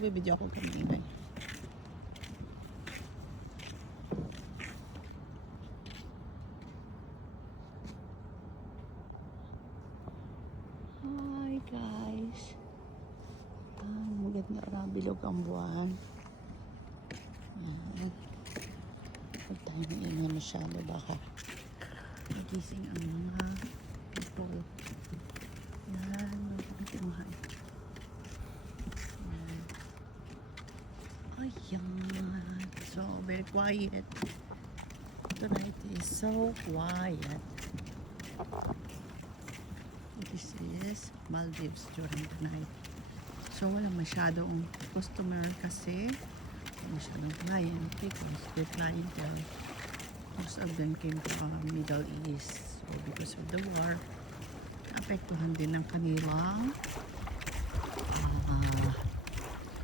Nagbibideo ako kanina. Hi guys. Maganda na bilog ang buwan. Yan. Huwag tayo maingay masyado, baka nagising ang mga people. Yan, magpapitimuhan. Ayan. So, very quiet. Tonight is so quiet. This is Maldives during the night. So, walang masyadong customer kasi masyadong client because the clientele, most of them came from Middle East. So, because of the war, apektuhan din ng kanilang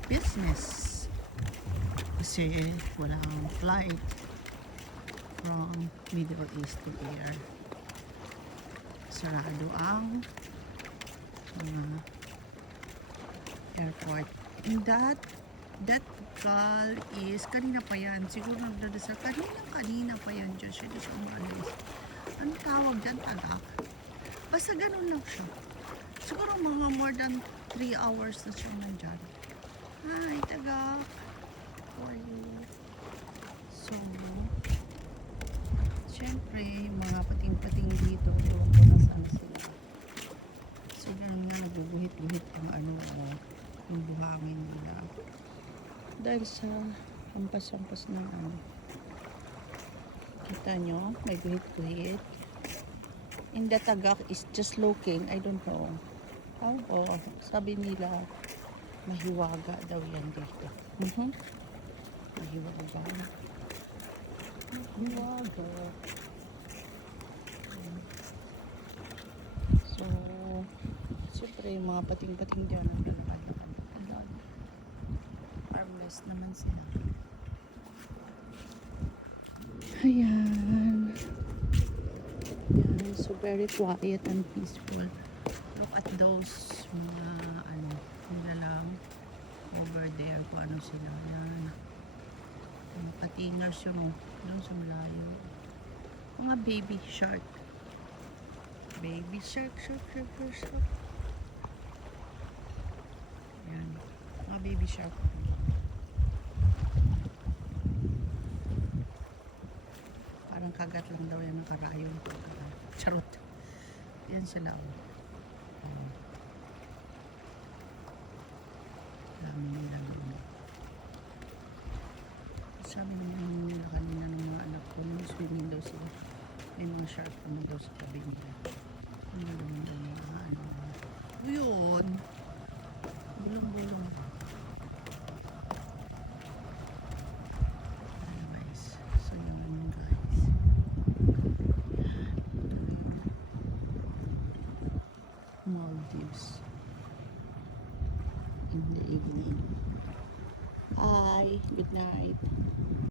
business. Kasi walang flight from Middle East to here. Sarado ang airport. And that call is kanina pa yan. Siguro nagdadasal. Kanina pa yan dyan. Siya di siya umalis. Anong tawag dyan? Tagak? Basta ganun lang siya. Siguro mga more than 3 hours na siya nandyan. Hi, Tagak. How are you? So, syempre, mga pating-pating dito, doon ko na sana sila. So, ganun nga, nagbubuhit-buhit ang yung buhangin nila. Dahil sa hampas-hampas ng kita nyo, may guhit-guhit. And the Tagak is just looking, I don't know. Sabi nila, mahiwaga daw yan dito. Mahiwaga. Mahiwaga. So, siyempre, yung mga pating-pating dyan ang lalakad. Harmless naman sila. Ayan. Ayan. So, very quiet and peaceful. Look at those mga nila lang over there kung ano sila. Ayan. Mga patingers yun doon sa malayo. Mga baby shark. Baby shark. Ayan. Mga baby shark. Parang kagat lang daw yan ng karayon. Charot. Yan sila. Dami nila. Sabi naman nila kanina ng mga anak ko, swimming daw sila. May mga shark naman daw sa tabi nila. Ano naman daw mga yun. Bulong-bulong. Anyways, so yun guys. Maldives. In the evening. Hi, good night.